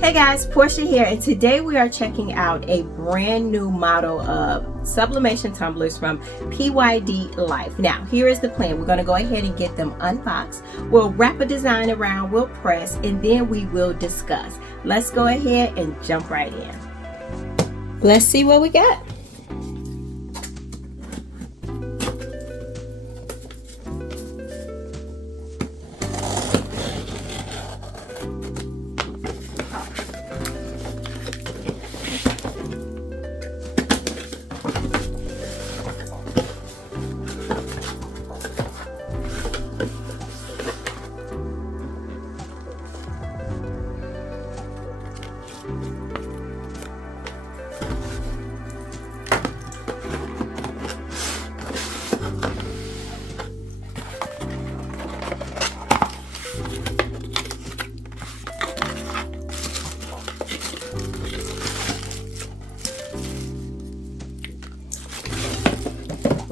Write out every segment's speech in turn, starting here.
Hey guys, Portia here, and today we are checking out a brand new model of sublimation tumblers from PYD Life. Now, here is the plan. We're going to go ahead and get them unboxed. We'll wrap a design around, we'll press, and then we will discuss. Let's go ahead and jump right in. Let's see what we got.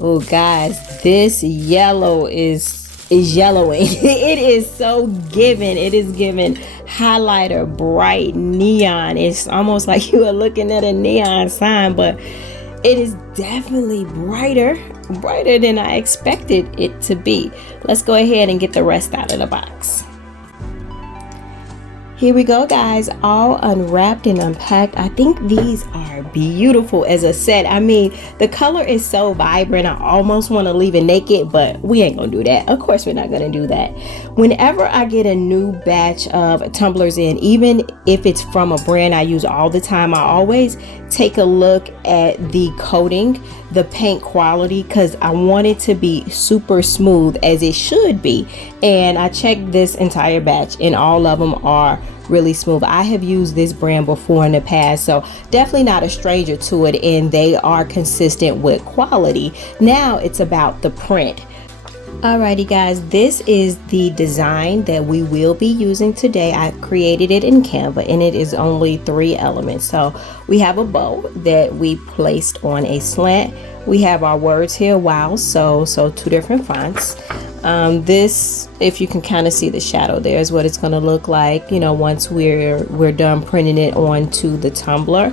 Oh guys, this yellow is yellowing. It is so giving. It is giving highlighter, bright neon. It's almost like you are looking at a neon sign, but it is definitely brighter than I expected it to be. Let's go ahead and get the rest out of the box. Here we go, guys, all unwrapped and unpacked. I think these are beautiful as a set. I mean, the color is so vibrant. I almost want to leave it naked, but we ain't gonna do that. Of course, we're not gonna do that. Whenever I get a new batch of tumblers in, even if it's from a brand I use all the time, I always take a look at the coating, the paint quality, because I want it to be super smooth as it should be. And I checked this entire batch and all of them are really smooth. I have used this brand before in the past, so definitely not a stranger to it, and they are consistent with quality. Now it's about the print. Alrighty guys, this is the design that we will be using today. I created it in Canva and it is only 3 elements. So we have a bow that we placed on a slant. We have our words here, wow, so 2 different fonts. This, if you can kind of see the shadow there, is what it's going to look like, you know, once we're done printing it onto the tumbler.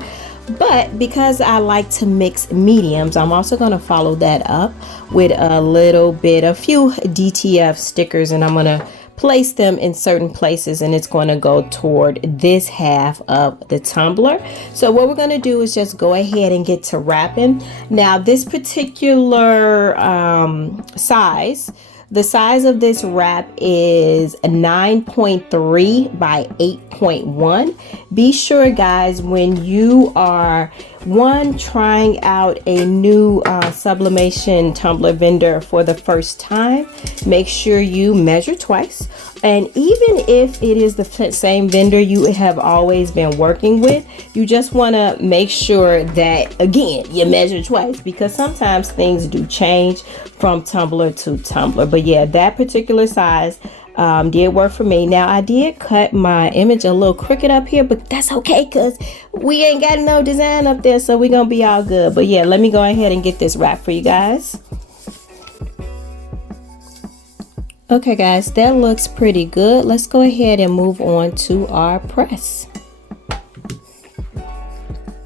But because I like to mix mediums, I'm also going to follow that up with a few DTF stickers, and I'm going to place them in certain places, and it's going to go toward this half of the tumbler. So what we're going to do is just go ahead and get to wrapping. Now this particular size, the size of this wrap is 9.3 by 8.1. Be sure, guys, when you are trying out a new sublimation tumbler vendor for the first time, make sure you measure twice. And even if it is the same vendor you have always been working with, you just want to make sure that, again, you measure twice, because sometimes things do change from tumbler to tumbler. But yeah, that particular size did work for me. Now I did cut my image a little crooked up here, but that's okay because we ain't got no design up there, so we're gonna be all good. But yeah, let me go ahead and get this wrap for you guys. Okay guys, that looks pretty good. Let's go ahead and move on to our press.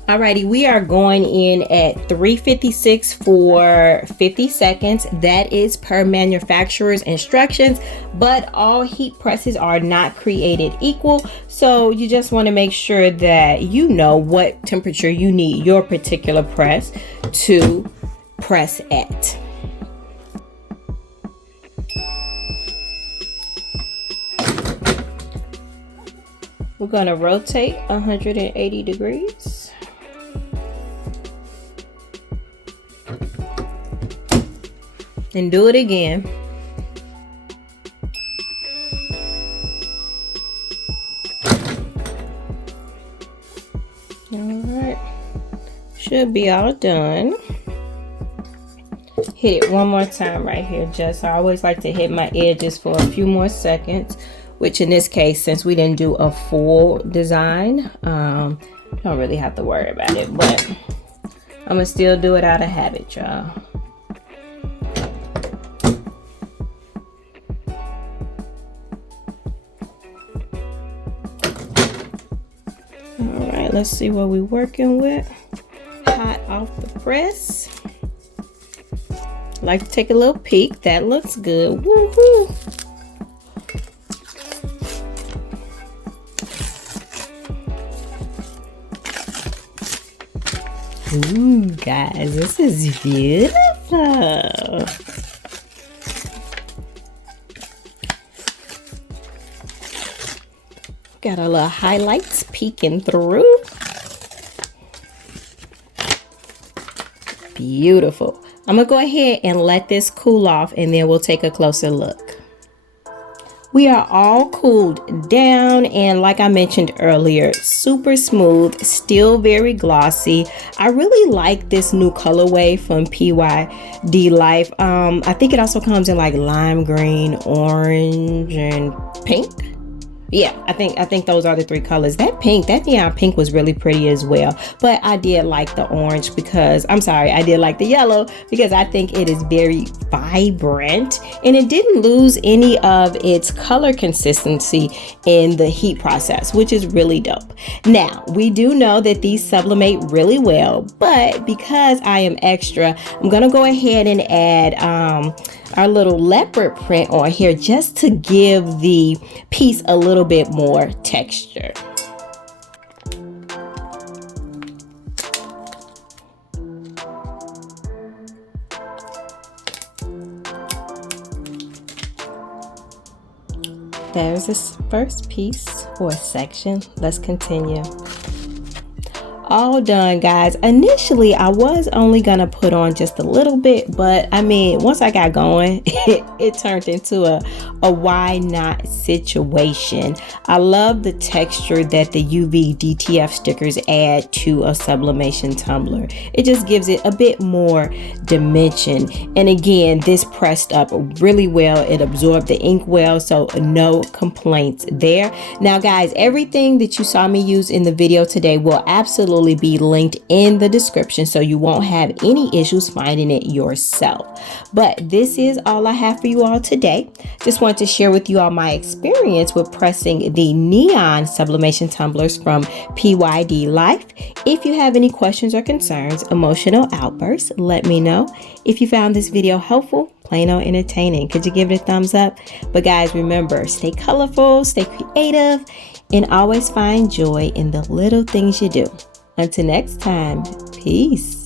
Alrighty, we are going in at 356 for 50 seconds. That is per manufacturer's instructions, but all heat presses are not created equal. So you just want to make sure that you know what temperature you need your particular press to press at. We're going to rotate 180 degrees. And do it again. All right, should be all done. Hit it one more time right here. I always like to hit my edges for a few more seconds, which in this case, since we didn't do a full design, don't really have to worry about it, but I'm gonna still do it out of habit, y'all. All right, let's see what we're working with. Hot off the press. Like to take a little peek. That looks good. Woohoo! Ooh, guys, this is beautiful. Got a little highlights peeking through. Beautiful. I'm gonna go ahead and let this cool off and then we'll take a closer look. We are all cooled down, and like I mentioned earlier, super smooth, still very glossy. I really like this new colorway from PYD Life. I think it also comes in like lime green, orange, and pink. Yeah, I think those are the three colors. That neon pink was really pretty as well. But I did like the orange because, I did like the yellow because I think it is very vibrant and it didn't lose any of its color consistency in the heat process, which is really dope. Now, we do know that these sublimate really well, but because I am extra, I'm gonna go ahead and add our little leopard print on here just to give the piece a little bit more texture. There's this first piece or section. Let's continue. All done, guys. Initially, I was only gonna put on just a little bit, but I mean, once I got going, it turned into a why not situation. I love the texture that the UV DTF stickers add to a sublimation tumbler. It just gives it a bit more dimension. And again, this pressed up really well. It absorbed the ink well, so no complaints there. Now, guys, everything that you saw me use in the video today will absolutely be linked in the description, so you won't have any issues finding it yourself. But this is all I have for you all today. Just want to share with you all my experience with pressing the neon sublimation tumblers from PYD Life. If you have any questions or concerns, emotional outbursts, let me know. If you found this video helpful, plain or entertaining, could you give it a thumbs up? But guys, remember, stay colorful, stay creative, and always find joy in the little things you do. Until next time, peace.